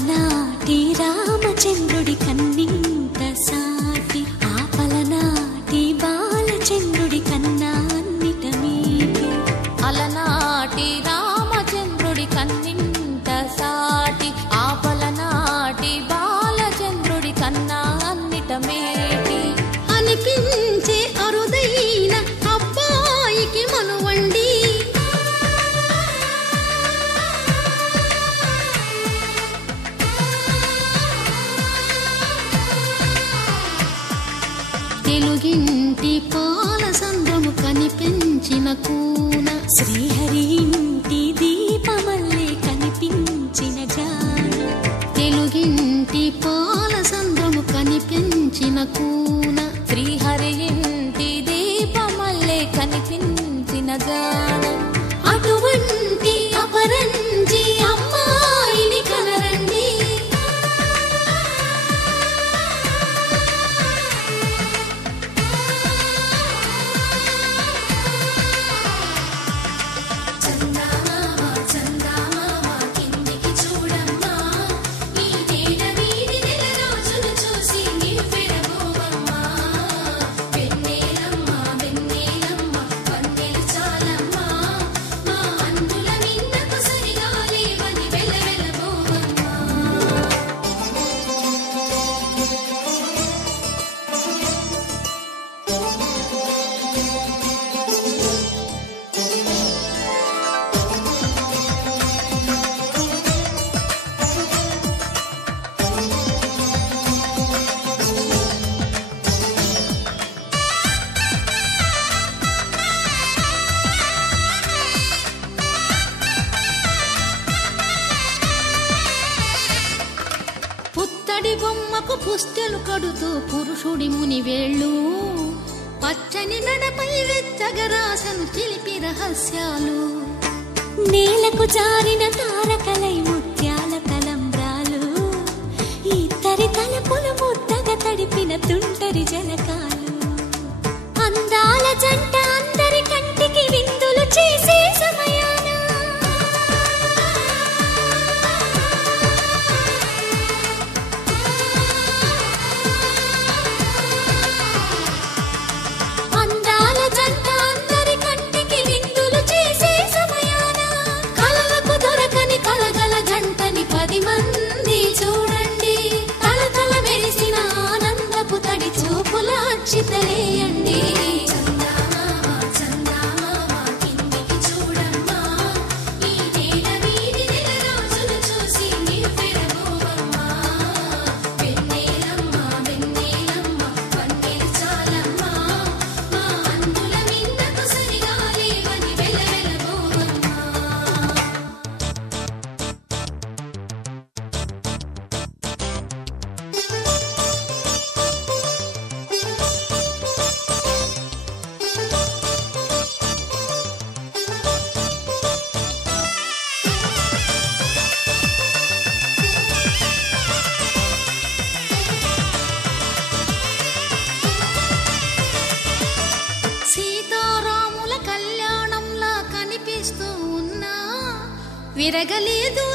అలనాటి రామచంద్రుడి కన్నింత సాటి ఆపలనాటి బాలచంద్రుడి కన్నా అన్నిట మీటి అలనాటి రామచంద్రుడి కన్నింత సాటి ఆపలనాటి బాలచంద్రుడి కన్నా అన్నిట మేటి అనిపించే అరుదైన అబ్బాయికి మనువండి తెలుగింటి పాలసంద్రము కనిపించిన కూన శ్రీహరి ఇంటి దీపమల్లే కనిపించిన జాన తెలుగింటి పాలసంద్రము కనిపించిన కూన శ్రీహరి ఇంటి దీపమల్లే కనిపించిన జాన అటువంటి అపరంజి అమ్మాయిని కనరండి పుత్తడి బొమ్మకు పుస్తెలు కడుతూ పురుషుడి ముని వేళ్ళు పచ్చని నడపై వెచ్చగరాసను చిలిపి రహస్యాలు నేలకు జారిన తారకలై ముత్యాల తలంబ్రాలు ఇద్దరి తలపులు ముద్దగా తడిపిన తుంటరి జలకాలు అందాల జంట అందరి కంటికి విందులు చేసే సమయాన అందాల జంట అందరి కంటికి విందులు చేసే సమయాన కలలకు దొరకని కలగల జంటని 10 మంది చూడండి తలతల మెరిసిన ఆనందపు తడి చూపుల అక్షితలేయండి సీతారాముల కళ్యాణంలా కనిపిస్తూ ఉన్నా విరగలేదు